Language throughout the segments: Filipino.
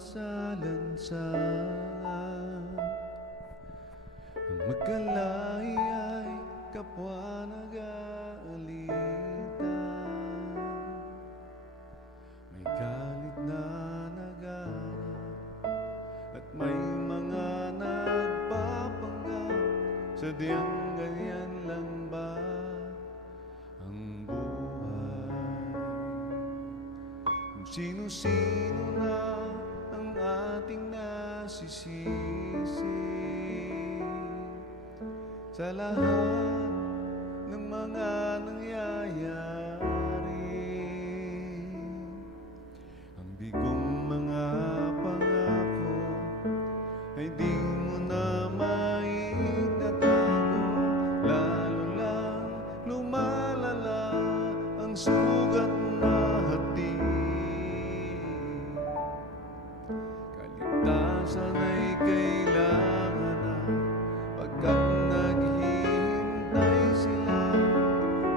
sa lansangan. Ang magkalay ay kapwa nag-aalitan. May galit na nagharap at may mga nagpapanggap. Sadyang ganyan lang ba ang buhay? Kung sino-sino na ang ating nasisisi sa lahat ng mga nangyayari. Ang bigong mga pangako ay di mo na maitatago. Lalo lang lumalala ang sugat na hati. Kaligtasan ay kailangan na pagkat naghihintay sila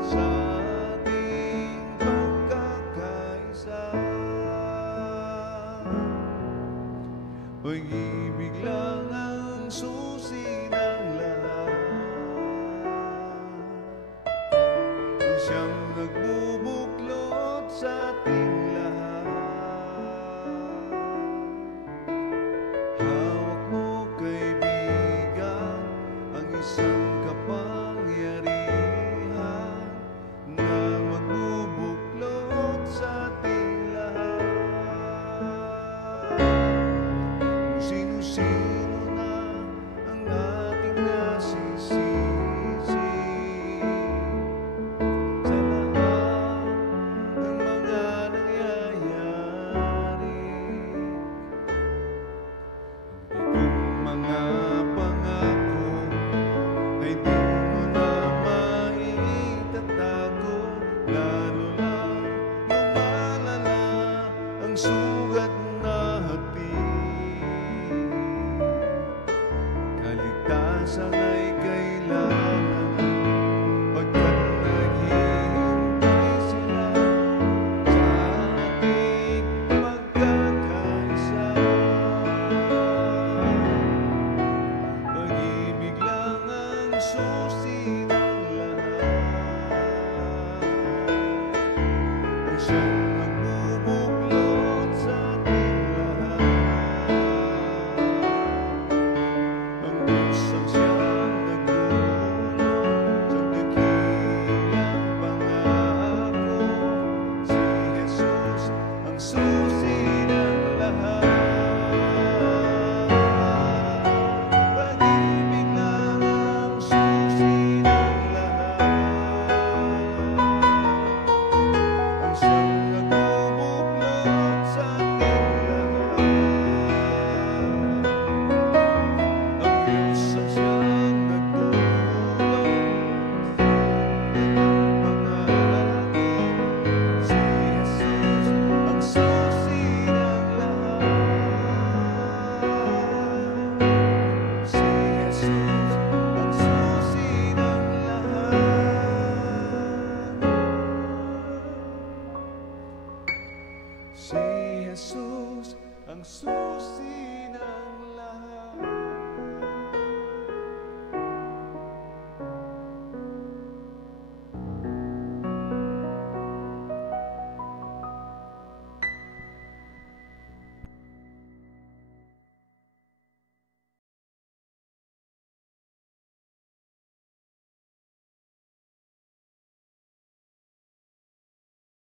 sa ating pagkakaisa. Pag-ibig lang ang susi ng lahat, ang siyang nagbubuklod sa ating lahat. Hawak mo, kaibigan, ang isang kapangyarihan na magbubuklod sa ating lahat. Kung sino-sino na ang ating nasisisi sa lahat ng mga nangyayari. Ang bigong mga pangako ay di mo na maitatago. Lalo lang lumalala ang sugat na hati. Kaligtasan ay kailangan pagkat naghihintay sila sa ating pagkakaisa. Pag-ibig lang ang susi ng lahat, ang siyang nagbubuklod sa ating lahat. Ang Diyos ang siyang nagdulot sa dakilang pangako. Si Jesus ang susi ng lahat. Pag-ibig lang ang susi ng lahat, ang siyang nagbubuklod sa ating lahat. Ang Diyos ang siyang nagdulot ng pangako. Si Jesus ang susi ng lahat. Si Jesus ang susi ng lahat. Si Jesus ang susi